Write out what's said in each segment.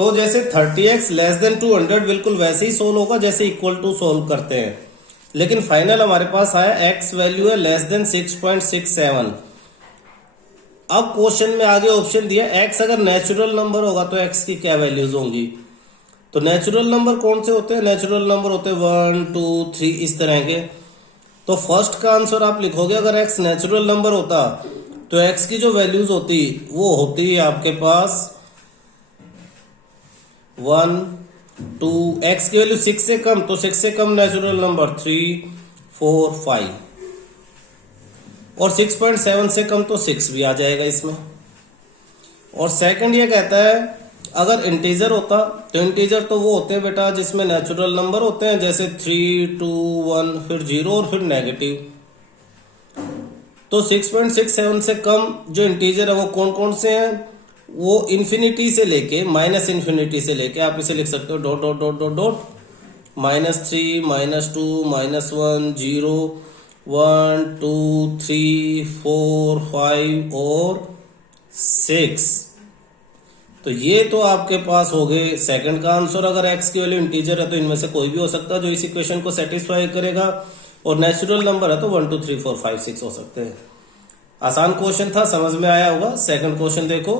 तो जैसे 30x less than 200 बिल्कुल वैसे ही सोल्व होगा जैसे इक्वल टू सोल्व करते हैं, लेकिन फाइनल हमारे पास आया x वैल्यू है लेस देन 6.67। अब क्वेश्चन में आगे ऑप्शन दिया x अगर नेचुरल नंबर होगा तो x की क्या वैल्यूज होंगी। तो नेचुरल नंबर कौन से होते हैं, नेचुरल नंबर होते हैं 1 2 3 इस तरह के। तो फर्स्ट का आंसर आप लिखोगे अगर x नेचुरल नंबर होता तो x की जो वैल्यूज होती वो होती आपके पास 1 2, x की वैल्यू 6 से कम तो 6 से कम नेचुरल नंबर 3 4 5, और 6.7 से कम तो 6 भी आ जाएगा इसमें। और सेकंड ये कहता है अगर इंटीजर होता तो इंटीजर तो वो होते हैं बेटा जिसमें नेचुरल नंबर होते हैं, जैसे 3 2 1 फिर 0 और फिर नेगेटिव। तो 6.67 से कम जो इंटीजर है वो कौन कौन से हैं, वो इन्फिनिटी से लेके माइनस इन्फिनिटी से लेके आप इसे लिख सकते हो dot dot dot dot dot -3 -2 -1 0 1 2 3 4 5 और 6। तो ये तो आपके पास हो गए सेकंड का आंसर। अगर x की वैल्यू इंटीजर है तो इनमें से कोई भी हो सकता है जो इस इक्वेशन को सेटिस्फाई करेगा, और नेचुरल नंबर है तो 1 2 3 4 5 6 हो सकते हैं। आसान क्वेश्चन था, समझ में आया होगा। सेकंड क्वेश्चन देखो,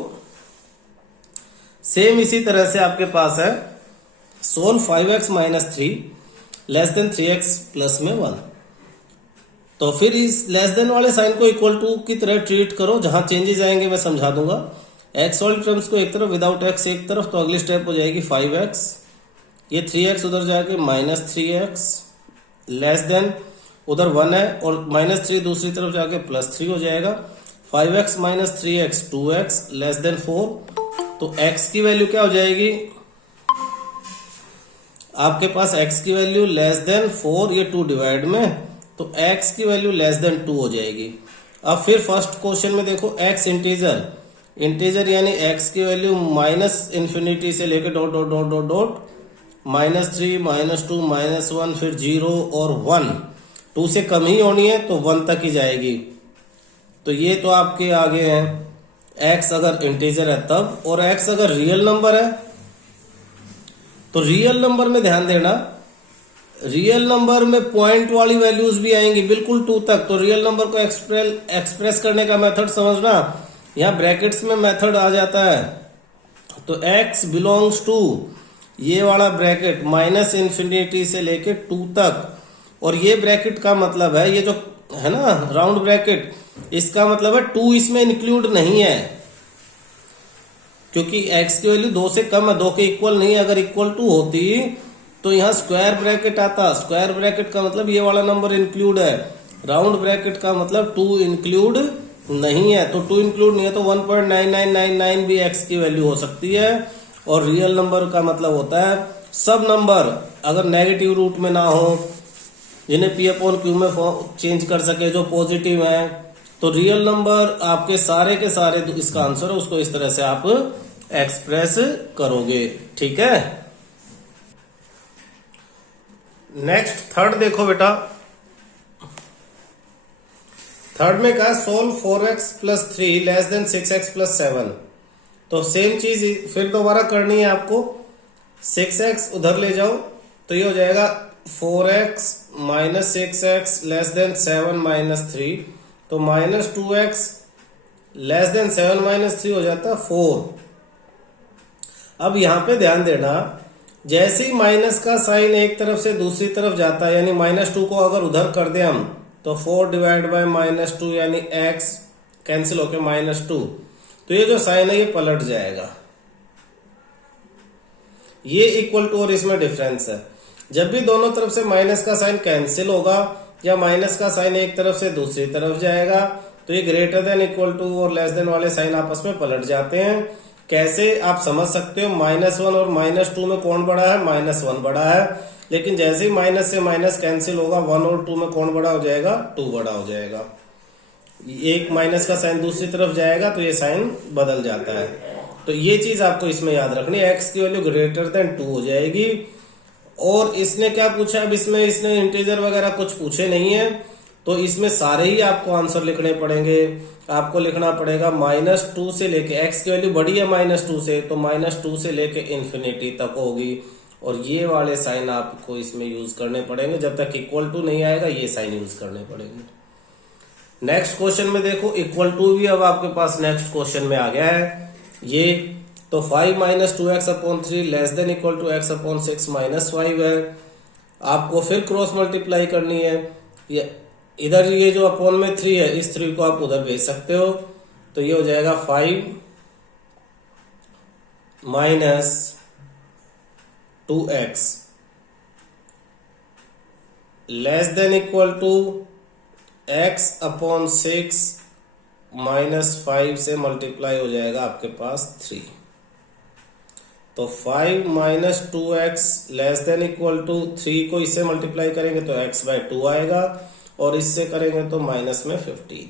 सेम इसी तरह से आपके पास है solve 5x - 3 less than 3x plus में 1। तो फिर इस लेस देन वाले साइन को इक्वल टू की तरह ट्रीट करो, जहां चेंजेस आएंगे मैं समझा दूंगा। x वाली टर्म्स को एक तरफ, विदाउट x एक तरफ, तो अगली स्टेप हो जाएगी 5x, ये 3x उधर जाके -3x लेस देन उधर 1 है और -3 दूसरी तरफ जाके +3 हो जाएगा। 5x - 3x 2x less then 4। तो x की वैल्यू क्या हो जाएगी आपके पास, x की वैल्यू लेस देन 4, ये 2 डिवाइड में, तो x की वैल्यू लेस देन 2 हो जाएगी। अब फिर फर्स्ट क्वेश्चन में देखो x इंटीजर यानी x की वैल्यू -इन्फिनिटी से लेकर dot dot dot dot dot -3 -2 -1 फिर 0 और 1, 2 से कम ही होनी है तो 1 तक ही जाएगी। तो ये तो आपके आगे हैं x अगर इंटीजर है तब, और x अगर रियल नंबर है तो रियल नंबर में ध्यान देना, रियल नंबर में पॉइंट वाली वैल्यूज भी आएंगी बिल्कुल 2 तक। तो रियल नंबर को एक्सप्रेस करने का मेथड समझना, यहां ब्रैकेट्स में मेथड आ जाता है। तो x बिलोंग्स टू ये वाला ब्रैकेट -इन्फिनिटी से लेके 2 तक, और ये ब्रैकेट का मतलब है ये जो है ना राउंड ब्रैकेट, इसका मतलब है 2 इसमें इंक्लूड नहीं है, क्योंकि x की वैल्यू 2 से कम है, 2 के इक्वल नहीं है। अगर इक्वल टू होती तो यहां स्क्वायर ब्रैकेट आता, स्क्वायर ब्रैकेट का मतलब ये वाला नंबर इंक्लूड है, राउंड ब्रैकेट का मतलब 2 इंक्लूड नहीं है। तो 2 इंक्लूड नहीं है तो 1.9999 भी x की वैल्यू हो सकती है। और रियल नंबर का मतलब होता है सब नंबर अगर नेगेटिव रूट में ना हो, जिन्हें p/q में चेंज कर सके, जो पॉजिटिव है। तो रियल नंबर आपके सारे के सारे इसका आंसर है, उसको इस तरह से आप एक्सप्रेस करोगे, ठीक है। नेक्स्ट थर्ड देखो बेटा, थर्ड में कहा solve 4x + 3 less than 6x + 7। तो सेम चीज फिर दोबारा करनी है आपको, 6x उधर ले जाओ तो ये हो जाएगा 4x - 6x लेस देन 7 - 3, तो -2x लेस देन 7 - 3 हो जाता है 4। अब यहां पे ध्यान देना, जैसे ही माइनस का साइन एक तरफ से दूसरी तरफ जाता है, यानी -2 को अगर उधर कर दे हम तो 4 डिवाइड बाय -2 यानी x कैंसिल होके -2, तो ये जो साइन है ये पलट जाएगा। ये इक्वल टू और इसमें डिफरेंस है। जब भी दोनों तरफ से माइनस का साइन कैंसिल होगा या माइनस का साइन एक तरफ से दूसरी तरफ जाएगा तो ये ग्रेटर देन इक्वल टू और लेस देन वाले साइन आपस में पलट जाते हैं। कैसे आप समझ सकते हो, -1 और -2 में कौन बड़ा है, -1 बड़ा है, लेकिन जैसे ही माइनस से माइनस कैंसिल होगा 1 और 2 में कौन बड़ा हो जाएगा, 2 बड़ा हो जाएगा। एक माइनस का साइन दूसरी तरफ जाएगा तो ये साइन बदल जाता है। तो ये चीज आपको इसमें याद रखनी है, x की वैल्यू ग्रेटर देन 2 हो जाएगी। और इसने क्या पूछा, अब इसमें इसने इंटीजर वगैरह कुछ पूछे नहीं है, तो इसमें सारे ही आपको आंसर लिखने पड़ेंगे। आपको लिखना पड़ेगा -2 से लेके, एक्स की वैल्यू बड़ी है -2 से, तो -2 से लेके इन्फिनिटी तक होगी। और ये वाले साइन आपको इसमें यूज करने पड़ेंगे, जब तक इक्वल टू नहीं आएगा ये साइन यूज करने पड़ेंगे। नेक्स्ट क्वेश्चन में देखो इक्वल टू भी अब आपके पास नेक्स्ट क्वेश्चन में आ गया है ये। तो 5 - 2x/3 less than equal to x/6 - 5 है। आपको फिर क्रॉस मल्टीप्लाई करनी है। ये इधर ये जो अपॉन में 3 है, इस 3 को आप उधर भेज सकते हो। तो ये हो जाएगा 5 - 2x less than equal to x/6 -5 से मल्टीप्लाई हो जाएगा आपके पास 3। तो 5 - 2x less than equal to 3 को इससे मल्टीप्लाई करेंगे तो x/2 आएगा, और इससे करेंगे तो माइनस में 15।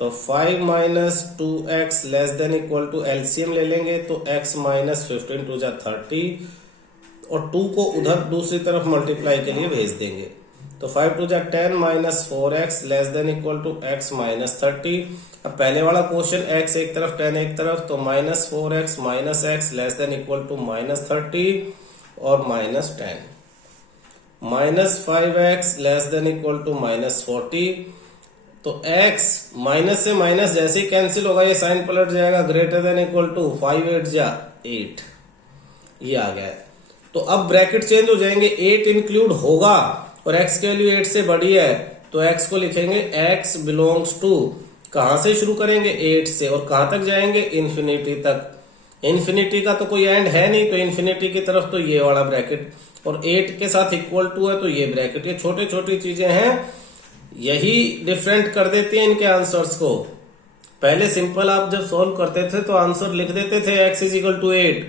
तो 5 - 2x less than equal to LCM ले लेंगे तो x - 15 2 जा 30, और 2 को उधर दूसरी तरफ मल्टीप्लाई के लिए भेज देंगे। तो 5 2 जा 10 - 4x less than equal to x - 30। अब पहले वाला क्वेश्चन x एक तरफ 10 एक तरफ, तो -4x - x less than equal to -30 और -10। -5x less than equal to -40। तो x माइनस से माइनस जैसे ही कैंसिल होगा ये साइन पलट जाएगा, ग्रेटर देन इक्वल टू 5 8 जा 8, ये आ गया है। तो अब ब्रैकेट चेंज हो जाएंगे, 8 इंक्लूड होगा और x की वैल्यू 8 से बड़ी है, तो x को लिखेंगे x बिलोंग्स टू, कहां से शुरू करेंगे 8 से, और कहां तक जाएंगे इन्फिनिटी तक। इन्फिनिटी का तो कोई एंड है नहीं, तो इन्फिनिटी की तरफ तो ये वाला ब्रैकेट, और 8 के साथ इक्वल टू है तो ये ब्रैकेट। ये छोटी छोटी चीजें हैं, यही डिफरेंट कर देती हैं इनके आंसर्स को। पहले सिंपल आप जब सॉल्व करते थे तो आंसर लिख देते थे x = 8,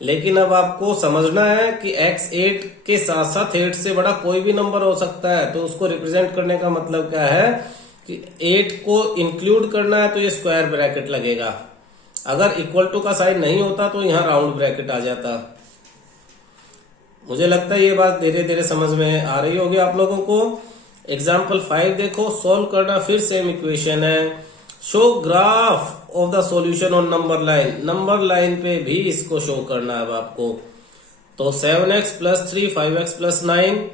लेकिन अब आपको समझना है कि x 8 के साथ साथ 8 से बड़ा कोई भी नंबर हो सकता है। तो उसको रिप्रेजेंट करने का मतलब क्या है कि 8 को इंक्लूड करना है तो ये स्क्वायर ब्रैकेट लगेगा। अगर इक्वल टू का साइन नहीं होता तो यहाँ राउंड ब्रैकेट आ जाता। मुझे लगता है ये बात धीरे धीरे समझ में आ रही होगी आप लोगों को। एग्जाम्पल 5 देखो, सोल्व करना फिर सेम इक्वेशन है। Show graph of the solution on number line, number line पे भी इसको शो करना है अब आपको। तो 7x + 3 5x + 9,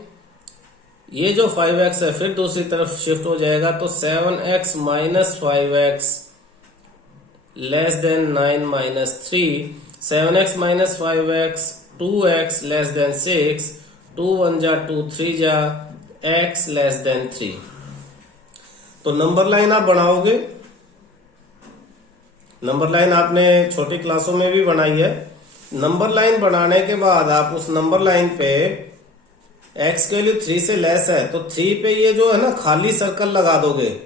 ये जो 5x है फिर दूसरी तरफ शिफ्ट हो जाएगा, तो 7x - 5x less than 9 - 3, 7x - 5x 2x less then 6, 2 1 जा 2 3 जा x लेस देन 3। तो नंबर लाइन आप बनाओगे, नंबर लाइन आपने छोटी क्लासों में भी बनाई है। नंबर लाइन बनाने के बाद आप उस नंबर लाइन पे x की वैल्यू 3 से लेस है तो 3 पे ये जो है ना खाली सर्कल लगा दोगे,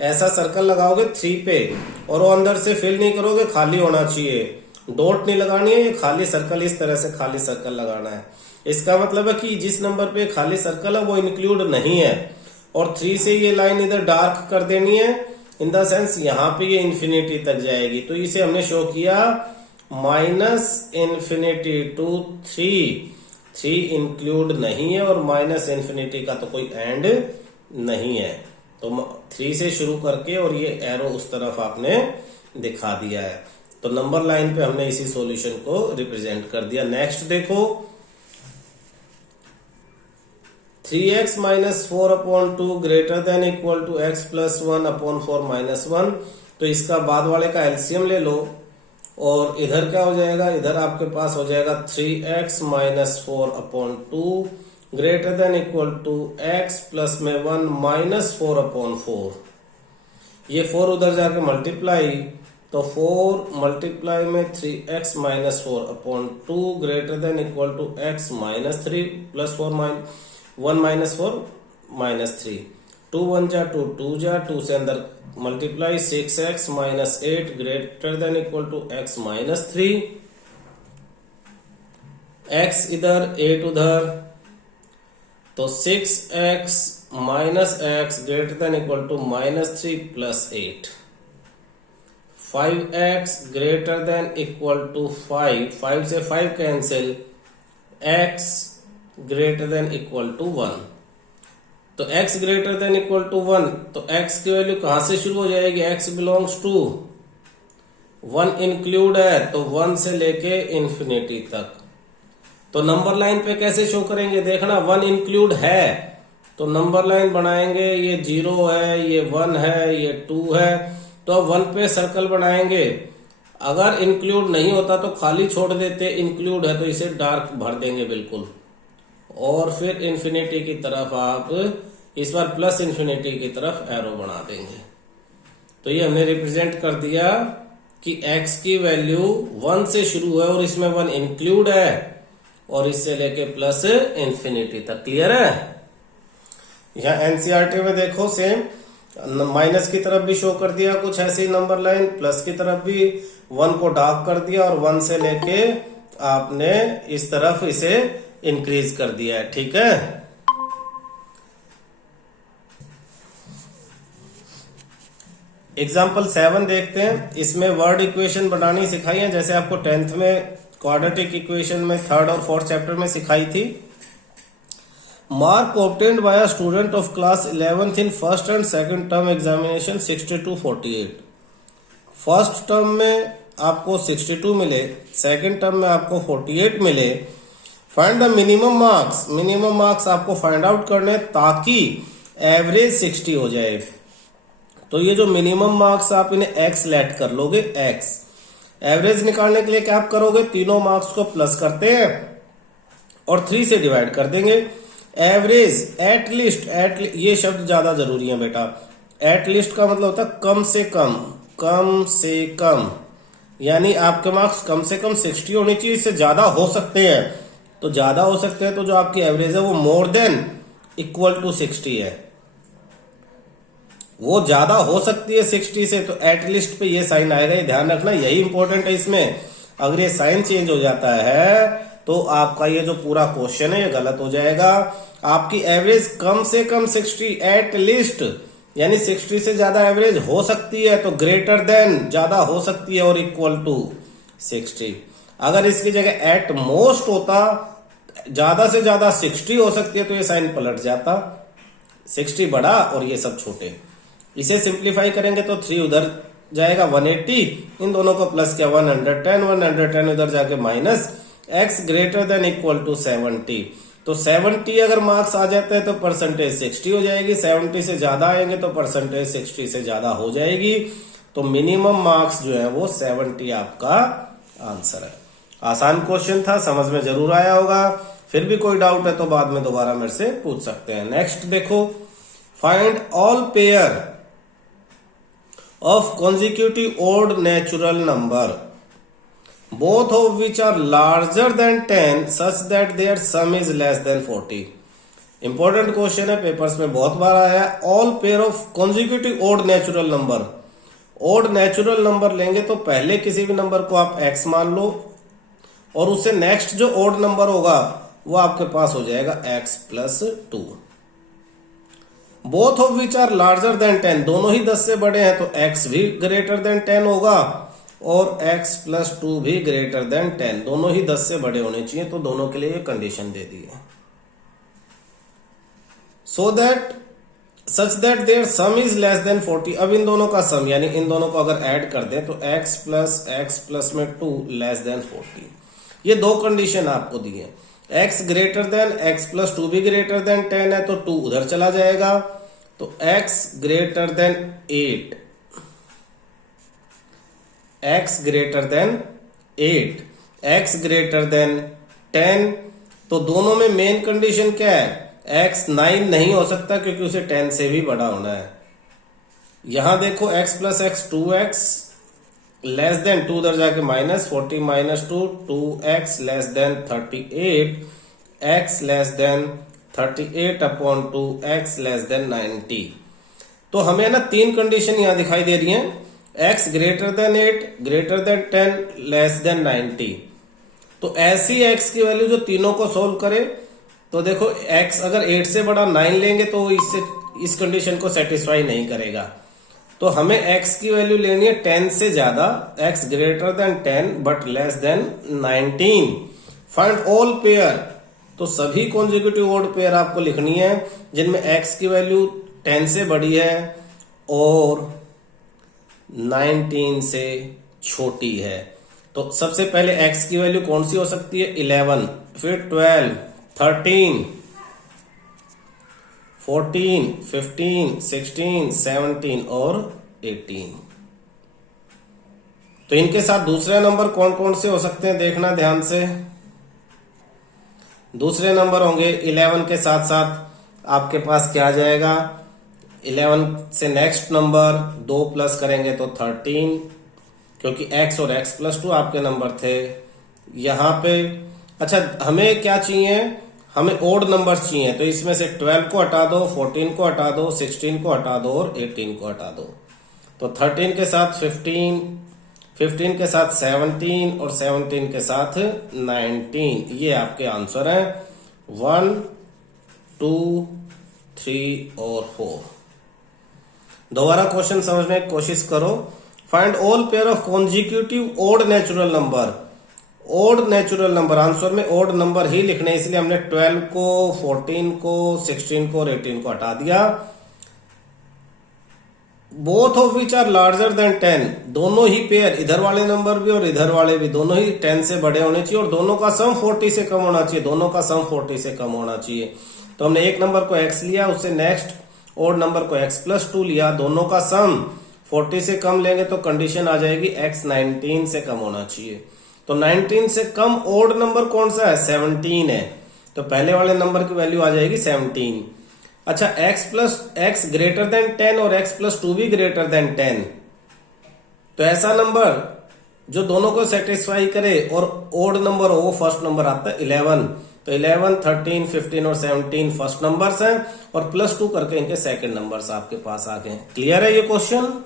ऐसा सर्कल लगाओगे 3 पे, और वो अंदर से फिल नहीं करोगे, खाली होना चाहिए, डॉट नहीं लगानी है, ये खाली सर्कल इस तरह से खाली सर्कल लगाना है। इसका मतलब है कि जिस नंबर पे खाली सर्कल है वो इंक्लूड नहीं है, और 3 से ये लाइन इधर डार्क कर देनी है, इन द सेंस यहाँ पे ये इंफिनिटी तक जाएगी। तो इसे हमने शो किया -∞ टू 3 इंक्लूड नहीं है, और -∞ का तो कोई एंड नहीं है। तो 3 से शुरू करके और ये एरो उस तरफ आपने दिखा दिया है। तो नंबर लाइन पे हमने इसी सॉल्यूशन को रिप्रेजेंट कर दिया। नेक्स्ट देखो, 3x - 4/2 greater than equal to x + 1/4 - 1। तो इसका बाद वाले का एलसीएम ले लो, और इधर क्या हो जाएगा, इधर आपके पास हो जाएगा 3x - 4/2 greater than equal to x + में 1 - 4/4। ये 4 उधर जाके मल्टीप्लाई, तो 4 मल्टीप्लाई में 3x - 4/2 greater than equal to x - 3 + 4 1 - 4 - 3, 2 1 जा 2 2 जा 2 से अंदर multiply, 6x - 8 greater than equal to x - 3, x इधर 8 उधर, तो 6x - x greater than equal to -3 + 8, 5x greater than equal to 5, 5 से 5 cancel, x greater than equal to 1। तो x greater than equal to 1, तो x की value कहां से शुरू हो जाएगी? x बिलोंग्स टू 1 इंक्लूड है, तो 1 से लेके इंफिनिटी तक। तो नंबर लाइन पे कैसे शो करेंगे? देखना 1 इंक्लूड है तो नंबर लाइन बनाएंगे, ये 0 है, ये 1 है, ये 2 है, तो अब 1 पे सर्कल बनाएंगे। अगर इंक्लूड नहीं होता तो खाली छोड़ देते, इंक्लूड है तो इसे डार्क भर देंगे बिल्कुल, और फिर इंफिनिटी की तरफ आप इस बार प्लस इंफिनिटी की तरफ एरो बना देंगे। तो ये हमने रिप्रेजेंट कर दिया कि x की वैल्यू 1 से शुरू है और इसमें 1 इंक्लूड है और इससे लेके प्लस इंफिनिटी तक। क्लियर है? यहाँ एनसीईआरटी में देखो सेम माइनस की तरफ भी शो कर दिया कुछ ऐसी नंबर लाइन, प्लस की तरफ भी 1 को डार्क कर दिया और 1 से लेके आपने इस तरफ इसे इंक्रीज कर दिया है। ठीक है, एग्जाम्पल 7 देखते हैं। इसमें वर्ड इक्वेशन बनानी सिखाई है, जैसे आपको 10th में क्वाड्रेटिक इक्वेशन में 3rd और 4th चैप्टर में सिखाई थी। Mark obtained by a student of class 11th in first and second term examination 62-48। First term में आपको 62 मिले, सेकंड टर्म में आपको 48 मिले। Find the minimum marks, minimum marks आपको फाइंड आउट करने ताकि एवरेज 60 हो जाए। तो ये जो मिनिमम मार्क्स आप इन्हें x लेट कर लोगे, x एवरेज निकालने के लिए क्या आप करोगे? तीनों मार्क्स को प्लस करते हैं और 3 से डिवाइड कर देंगे। एवरेज एटलीस्ट, ये शब्द ज्यादा जरूरी है बेटा। एटलीस्ट का मतलब होता है कम से कम, कम से कम, यानी आपके मार्क्स कम से कम 60 होनी चाहिए, इससे ज्यादा हो सकते हैं। तो ज्यादा हो सकते हैं तो जो आपकी एवरेज है वो मोर देन इक्वल टू 60 है, वो ज्यादा हो सकती है 60 से, तो एटलीस्ट पे ये साइन आएगा, ये ध्यान रखना, यही इंपॉर्टेंट है इसमें। अगर ये साइन चेंज हो जाता है तो आपका ये जो पूरा क्वेश्चन है ये गलत हो जाएगा। आपकी एवरेज कम से कम 60, एटलीस्ट यानी 60 से ज्यादा एवरेज हो सकती है, तो ग्रेटर देन ज्यादा हो सकती है और इक्वल टू 60। अगर इसकी जगह एट मोस्ट होता, ज्यादा से ज्यादा 60 हो सकती है, तो ये साइन पलट जाता, 60 बड़ा और ये सब छोटे। इसे सिंप्लीफाई करेंगे तो 3 उधर जाएगा, 180, इन दोनों को प्लस किया 110, 110 उधर जाके minus, x greater than equal to 70। तो 70 अगर मार्क्स आ जाते हैं तो परसेंटेज 60 हो जाएगी, 70 से ज्यादा आएंगे तो परसेंटेज 60 से ज्यादा हो जाएगी। तो मिनिमम मार्क्स जो है वो 70 आपका आंसर है। आसान क्वेश्चन था, समझ में जरूर आया होगा। फिर भी कोई डाउट है तो बाद में दोबारा मेरे से पूछ सकते हैं। नेक्स्ट देखो, find all pair of consecutive odd natural number both of which are larger than 10 such that their sum is less than 40। Important question है, पेपर्स में बहुत बार आया है। All pair of consecutive odd natural number, odd natural number लेंगे तो पहले किसी भी नंबर को आप x मान लो और उससे नेक्स्ट जो ओड नंबर होगा वो आपके पास हो जाएगा x plus 2। Both of which are larger than 10, दोनों ही 10 से बड़े हैं तो x भी ग्रेटर देन 10 होगा और x प्लस 2 भी ग्रेटर देन 10, दोनों ही 10 से बड़े होने चाहिए। तो दोनों के लिए कंडीशन दे दी है। So that such that their sum is less than 40। अब इन दोनों का सम यानी इन दोनों को अगर ऐड कर दें तो x प्लस में 2 लेस देन 40। ये दो कंडीशन आपको दी है। x greater then, x plus 2 भी ग्रेटर देन 10 है तो 2 उधर चला जाएगा, तो x greater then 8, x greater then 8, x greater then 10। तो दोनों में मेन कंडीशन क्या है? x 9 नहीं हो सकता क्योंकि उसे 10 से भी बड़ा होना है। यहां देखो x plus x 2x less then 2 उधर जाके minus 40 minus 2, 2x less then 38, x less then 38 upon 2, x less then 90। तो हमें ना 3 कंडीशन यहां दिखाई दे रही हैं, x greater then 8, greater then 10, less than 90। तो ऐसी x की वैल्यू जो तीनों को सोल्व करे, तो देखो x अगर 8 से बड़ा 9 लेंगे तो इससे इस कंडीशन को सेटिस्फाई नहीं करेगा। तो हमें x की वैल्यू लेनी है 10 से ज्यादा, x greater then 10 but less than 19। Find all pair, तो सभी कॉन्जिक्यूटिव ओड पेयर आपको लिखनी है जिनमें x की वैल्यू 10 से बड़ी है और 19 से छोटी है। तो सबसे पहले x की वैल्यू कौन सी हो सकती है? 11, फिर 12, 13, 14, 15, 16, 17 और 18। तो इनके साथ दूसरे नंबर कौन कौन से हो सकते हैं देखना ध्यान से। दूसरे नंबर होंगे 11 के साथ साथ आपके पास क्या आ जाएगा? 11 से नेक्स्ट नंबर 2 प्लस करेंगे तो 13, क्योंकि x और x प्लस 2 आपके नंबर थे यहाँ पे। अच्छा, हमें क्या चाहिए? हमें ओड नंबर्स चाहिए, तो इसमें से 12 को हटा दो, 14 को हटा दो, 16 को हटा दो और 18 को हटा दो। तो 13 के साथ 15, 15 के साथ 17 और 17 के साथ 19। ये आपके आंसर हैं 1, 2, 3 और 4। दोबारा क्वेश्चन समझने की कोशिश करो। Find all pair of consecutive odd natural number. Odd natural number, answer में ओड नंबर ही लिखने, इसलिए हमने 12 को, 14 को, 16 को और 18 को हटा दिया। Both of which are larger than 10, दोनों ही पेयर, इधर वाले नंबर भी और इधर वाले भी, दोनों ही 10 से बड़े होने चाहिए और दोनों का सम 40 से कम होना चाहिए। दोनों का सम 40 से कम होना चाहिए। तो हमने एक नंबर को x लिया, उससे नेक्स्ट ओड नंबर को x प्लस 2 लिया, दोनों का सम 40 से कम लेंगे तो कंडीशन आ जाएगी x 19 से कम होना चाहिए। तो 19 से कम ओड नंबर कौन सा है? 17 है। तो पहले वाले नंबर की वैल्यू आ जाएगी 17। अच्छा, x ग्रेटर देन 10 और x प्लस 2 भी ग्रेटर देन 10, तो ऐसा नंबर जो दोनों को सेटिस्फाई करे और ओड नंबर हो वो फर्स्ट नंबर आता है 11। तो 11, 13, 15 और 17 फर्स्ट नंबर्स हैं और प्लस 2 करके इनके सेकंड नंबर्स आपके पास आ गए। क्लियर है ये क्वेश्चन?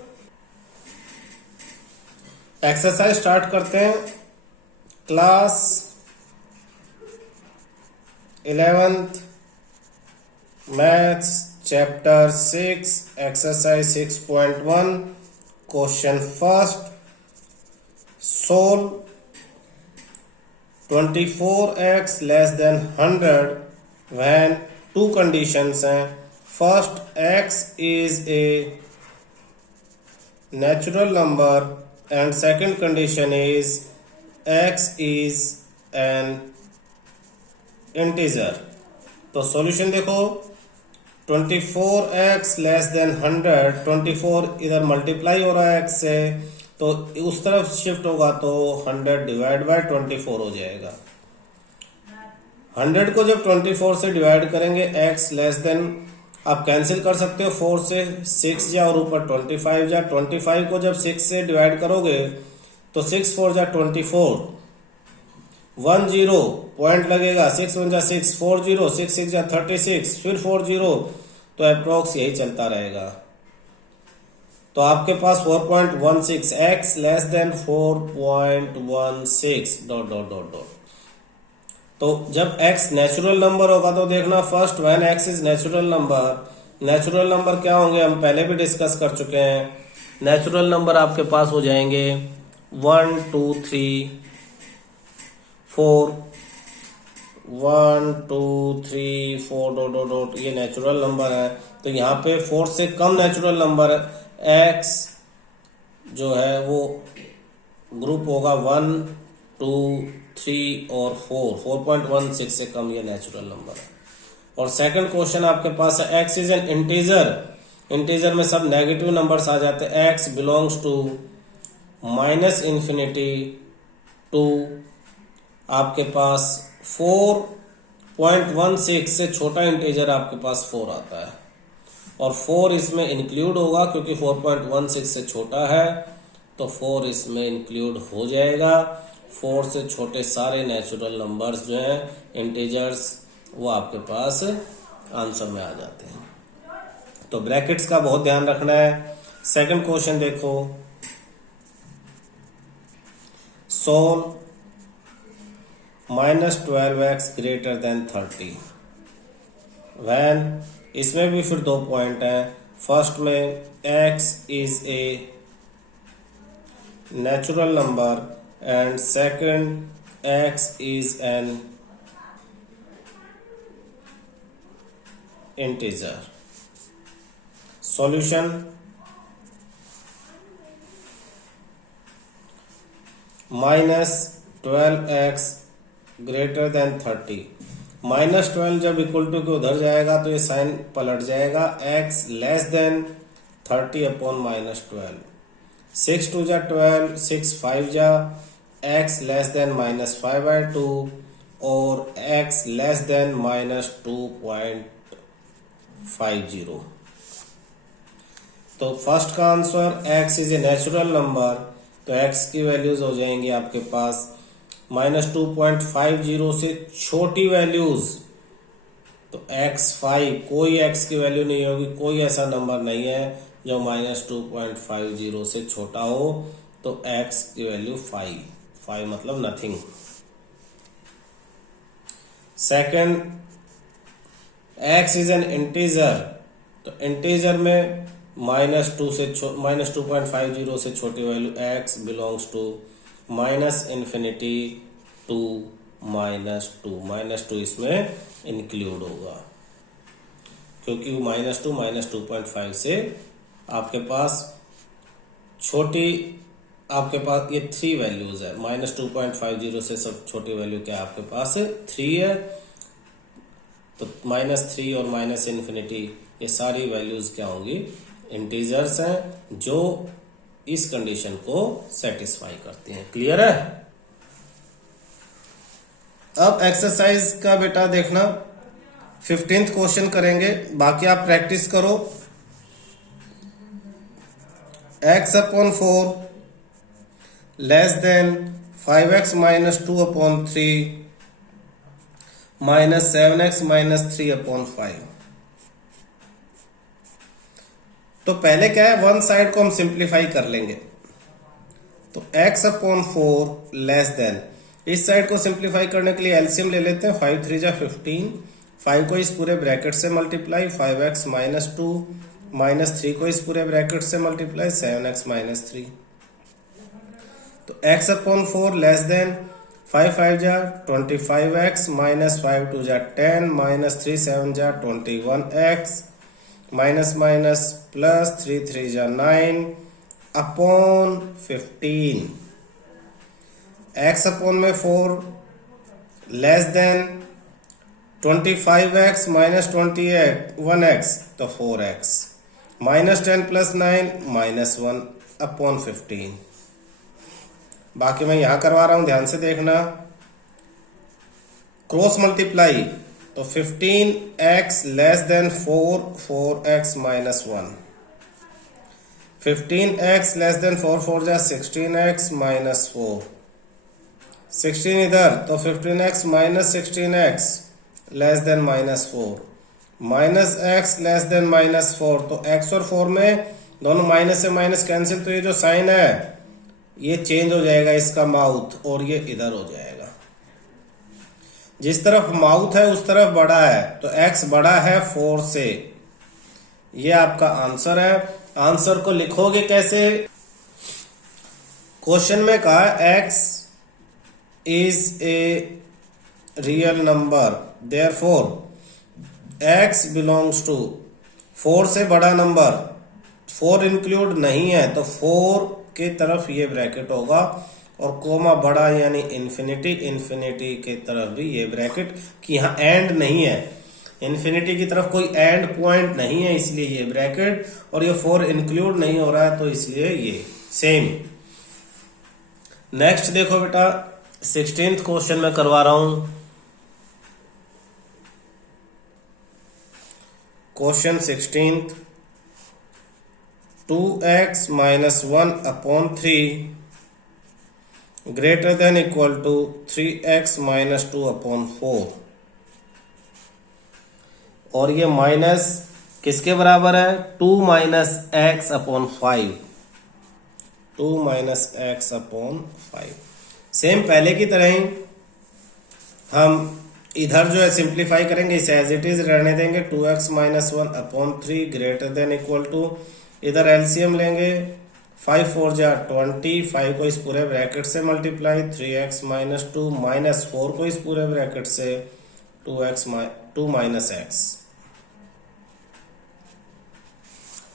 एक्सरसाइज स्टार्ट करते हैं। Class 11th maths chapter 6 exercise 6.1 question first. Solve 24x less than 100 when two conditions हैं। First, x is a natural number and second condition is x is an integer. तो solution देखो, 24x less than 100, 24 इधर multiply हो रहा है x से, तो उस तरफ शिफ्ट होगा तो 100 डिवाइड बाय 24 हो जाएगा। 100 को जब 24 से डिवाइड करेंगे, x लेस देन आप कैंसिल कर सकते हो 4 से, 6 जा और ऊपर 25 जा। 25 को जब 6 से डिवाइड करोगे तो 6 4 जा 24, 1 0 पॉइंट लगेगा, 6 1 जा 6, 4 0, 6 6 जा 36, फिर 4 0, तो अप्रोक्स यही चलता रहेगा। तो आपके पास 4.16, x less then 4.16 dot dot dot dot. तो जब x नेचुरल नंबर होगा तो देखना, first when x is natural number, natural number क्या होंगे हम पहले भी डिस्कस कर चुके हैं। नेचुरल नंबर आपके पास हो जाएंगे 1 2 3 4, 1 2 3 4 डॉट डॉट डॉट, ये नेचुरल नंबर है। तो यहाँ पे 4 से कम नेचुरल नंबर x जो है वो ग्रुप होगा 1 2 3 और 4, 4.16 से कम ये नेचुरल नंबर है। और सेकंड क्वेश्चन आपके पास है x is an integer. Integer में सब नेगेटिव नंबर्स आ जाते हैं। x belongs to -infinity to आपके पास 4.16 से छोटा इंटीजर आपके पास 4 आता है और 4 इसमें इंक्लूड होगा क्योंकि 4.16 से छोटा है, तो 4 इसमें इंक्लूड हो जाएगा। 4 से छोटे सारे नेचुरल नंबर्स जो हैं इंटीजर्स वो आपके पास आंसर में आ जाते हैं। तो ब्रैकेट्स का बहुत ध्यान रखना है। सेकंड क्वेश्चन देखो, solve -12x greater than 30 when, इसमें भी फिर 2 पॉइंट हैं। फर्स्ट में x is a natural number and second x is an integer. Solution -12x greater than 30। -12 जब इक्वल टू के उधर जाएगा तो ये साइन पलट जाएगा, x लेस देन 30 अपॉन -12। 6 2 जा 12, 6 5 जा x लेस देन -5/2 और x लेस देन -2.50। तो फर्स्ट का answer x is a natural number, तो x की वैल्यूज हो जाएंगी आपके पास -2.50 से छोटी वैल्यूज, तो x5, कोई x की वैल्यू नहीं होगी, कोई ऐसा नंबर नहीं है जो -2.50 से छोटा हो, तो x की वैल्यू 5 मतलब nothing. Second, x is an integer, तो इंटीजर में -2.50 से छोटी value x belongs to -minus infinity to -2 इसमें इंक्लूड होगा, क्योंकि -2 से आपके पास छोटी, आपके पास ये 3 वैल्यूज है। -2.50 से सब छोटी वैल्यू क्या आपके पास 3 है, तो -3 और -इन्फिनिटी ये सारी वैल्यूज क्या होंगी, इंटीजर्स हैं जो इस कंडीशन को सेटिस्फाई करती हैं। क्लियर है? अब एक्सरसाइज का बेटा देखना, 15th क्वेश्चन करेंगे, बाकी आप प्रैक्टिस करो। x/4 less than 5x - 2/3 -7x - 3/5। तो पहले क्या है, वन साइड को हम सिंप्लीफाई कर लेंगे, तो x/4 लेस देन, इस साइड को सिंप्लीफाई करने के लिए एलसीएम ले लेते हैं। 5 3 जा 15, 5 को इस पूरे ब्रैकेट से मल्टीप्लाई, 5x - 2 -3 को इस पूरे ब्रैकेट से मल्टीप्लाई, 7x - 3। तो x/4 लेस देन 5 5 जा 25x -5 2 जा 10 -3 7 जा 21x +3 3 जा 9 upon 15। x/4 less than 25x -21x, तो 4x -10 + 9 -1 अपॉन 15। बाकी मैं यहां करवा रहा हूं, ध्यान से देखना। क्रॉस मल्टीप्लाई, तो 15x less than 4 4x -1, 15x less than 4 4 जा 16x -4, 16 इधर, तो 15x -16x less than -4 -x less then -4, तो x और 4 में दोनों माइनस से माइनस कैंसिल, तो ये जो साइन है ये चेंज हो जाएगा, इसका माउथ, और ये इधर हो जाएगा। जिस तरफ माउथ है उस तरफ बड़ा है, तो x बड़ा है 4 से, ये आपका आंसर है। आंसर को लिखोगे कैसे? क्वेश्चन में कहा x is a real number, therefore x belongs to, 4 से बड़ा नंबर, 4 इंक्लूड नहीं है, तो 4 के तरफ ये ब्रैकेट होगा, और कोमा बड़ा यानी इन्फिनिटी, इन्फिनिटी के तरफ भी ये ब्रैकेट, कि यहाँ एंड नहीं है, इन्फिनिटी की तरफ कोई एंड पॉइंट नहीं है, इसलिए ये ब्रैकेट, और ये 4 इंक्लूड नहीं हो रहा है, तो इसलिए ये सेम। नेक्स्ट देखो बेटा, 16th क्वेश्चन में करवा रहा हूं। Question 16th, 2x - 1/3 greater than equal to 3x - 2/4, और ये माइनस किसके बराबर है, 2 - x/5, 2 - x/5। सेम पहले की तरह ही हम इधर जो है सिंप्लीफाई करेंगे, इसे एज इट इज रहने देंगे, 2x - 1/3 greater than equal to, इधर एलसीएम लेंगे, 5 4 जा 20, 5 को इस पूरे ब्रैकेट से मल्टीप्लाई, 3x - 2 -4 को इस पूरे ब्रैकेट से 2 - x,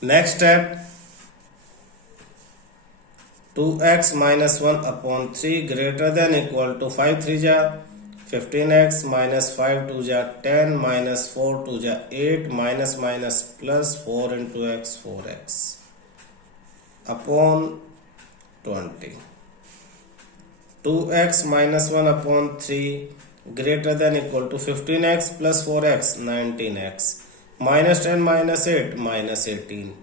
next step 2x minus 1 upon 3 greater than equal to 5 3 जा 15x minus 5 2 जा 10 minus 4 2 जा 8 minus minus plus 4 into x 4x upon 20 2x minus 1 upon 3 greater than equal to 15x plus 4x 19x minus 10 minus 8 minus 18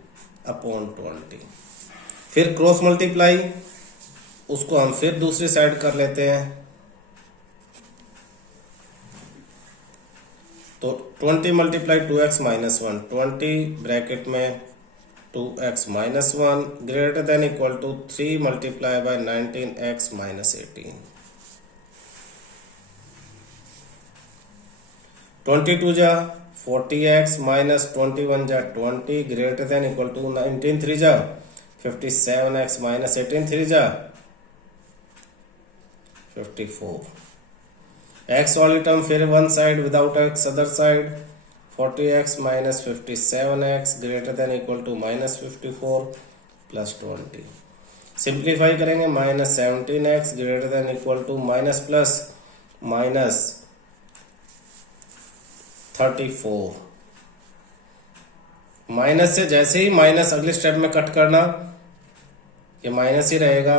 upon 20 फिर cross multiply उसको हम फिर दूसरी side कर लेते हैं तो 20 मल्टीप्लाई 2x माइनस 1 20 ब्रैकेट में 2x minus 1 greater than equal to 3 multiply by 19x minus 18 22 जा 40x माइनस 21 जा 20 ग्रेटर देन इक्वल टू 19 3 जा 57x माइनस 18 3 जा 54 x वाली टर्म फिर one side without x other side 40x minus 57x greater than equal to minus 54 plus 20 simplify करेंगे minus 17x greater than equal to minus plus minus 34 minus से जैसे ही minus अगले step में cut करना ये माइनस ही रहेगा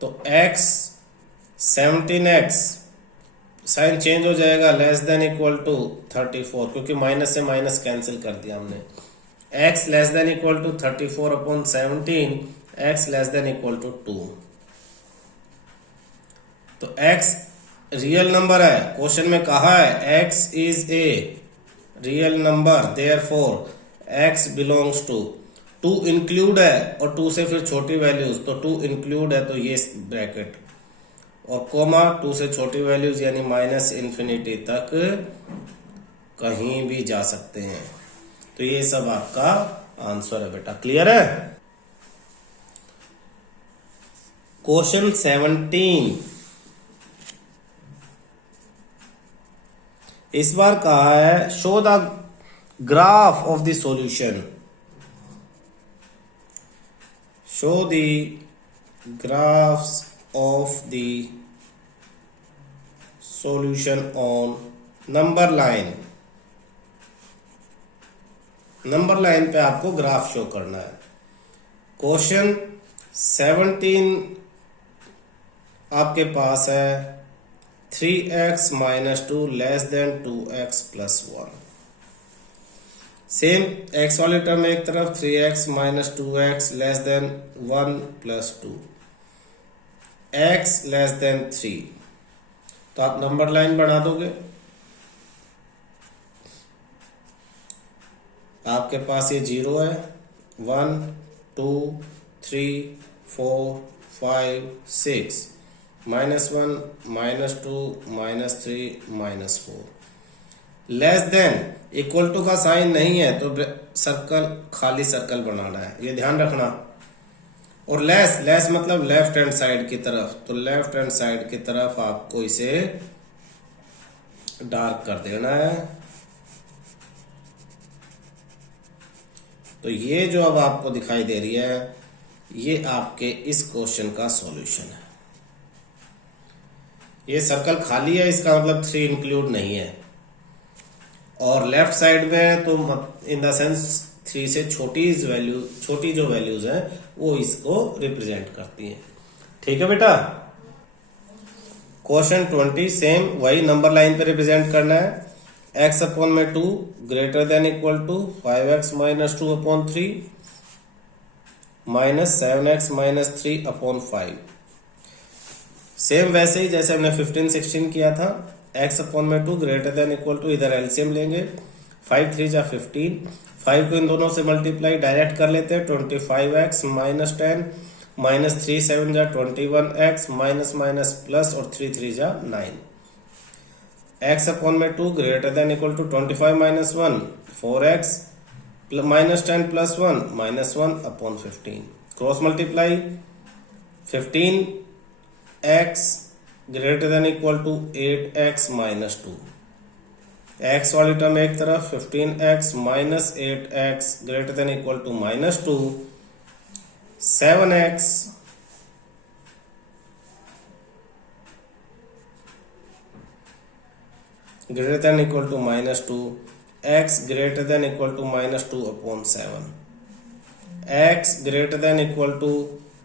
तो x 17x साइन चेंज हो जाएगा लेस देन इक्वल टू 34 क्योंकि माइनस से माइनस कैंसिल कर दिया हमने x less than equal to 34 upon 17 x less than equal to 2 तो x रियल नंबर है क्वेश्चन में कहा है x is a real number therefore x belongs to 2 include है और 2 से फिर छोटी वैल्यूज तो 2 इंक्लूड है तो ये ब्रैकेट और कोमा 2 से छोटी वैल्यूज यानी माइनस इन्फिनिटी तक कहीं भी जा सकते हैं तो ये सब आपका आंसर है बेटा क्लियर है क्वेश्चन 17 इस बार कहा है show the graph of the solution show the graphs of the solution on number line पे आपको ग्राफ शो करना है क्वेश्चन 17 आपके पास है 3x minus 2 less than 2x plus 1 same x वाले टर्म एक तरफ 3x minus 2x less then 1 plus 2 x less then 3 तो आप नंबर लाइन बना दोगे आपके पास ये 0 है 1 2 3 4 5 6 minus 1 minus 2 minus 3 minus 4 less than equal to का साइन नहीं है तो सर्कल खाली सर्कल बनाना है ये ध्यान रखना और लेस मतलब लेफ्ट हैंड साइड की तरफ तो लेफ्ट हैंड साइड की तरफ आपको इसे डार्क कर देना है तो ये जो अब आपको दिखाई दे रही है ये आपके इस क्वेश्चन का सॉल्यूशन है ये सर्कल खाली है इसका मतलब 3 इंक्लूड नहीं है और लेफ्ट साइड में तो इन द सेंस 3 से छोटी जो वैल्यूज हैं वो इसको रिप्रेजेंट करती हैं ठीक है बेटा क्वेश्चन 20 सेम वही नंबर लाइन पे रिप्रेजेंट करना है x अपॉन में 2 greater than equal to 5x minus 2 upon 3 minus 7x minus 3 upon 5 same वैसे ही जैसे हमने 15 16 किया था x अपॉन में 2 ग्रेटर देन इक्वल टू इधर एलसीएम लेंगे 5 3 जा 15 5 को इन दोनों से मल्टीप्लाई डायरेक्ट कर लेते हैं 25x माइनस 10 माइनस 3 7 जा 21x माइनस माइनस प्लस और 3 3 जा 9 x अपॉन में 2 greater than equal to 25 minus 1 4x minus 10 plus 1 minus 1 upon 15 cross multiply 15x greater than equal to 8x minus 2 x वाली term एक तरफ, 15x minus 8x greater than equal to -2, 7x greater than equal to -2, x greater than equal to -2 upon 7, x greater than equal to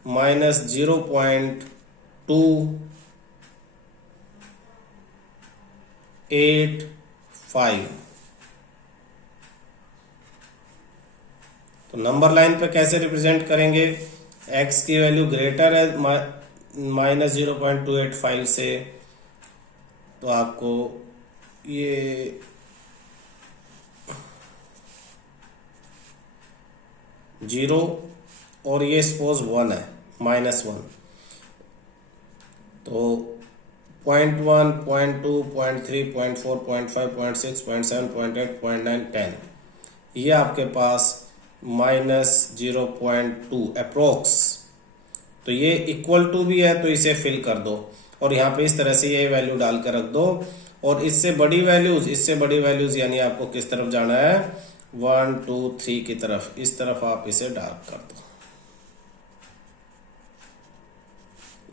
-0.285। तो number line पे कैसे represent करेंगे? x की value greater है -0.285 से, तो आपको ये जीरो और ये सपोज 1 है, -1, तो 0.1, 0.2, 0.3, 0.4, 0.5, 0.6, 0.7, 0.8, 0.9, 10, ये आपके पास -0.2 अप्रोक्स। तो ये इक्वल टू भी है तो इसे फिल कर दो और यहाँ पे इस तरह से ये वैल्यू डाल कर रख दो। और इससे बड़ी वैल्यूज यानी आपको किस तरफ जाना है? 1, 2, 3 की तरफ, इस तरफ आप इसे डार्क कर दो।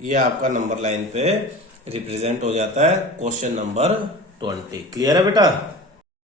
ये आपका नंबर लाइन पे रिप्रेजेंट हो जाता है क्वेश्चन नंबर 20। क्लियर है बेटा?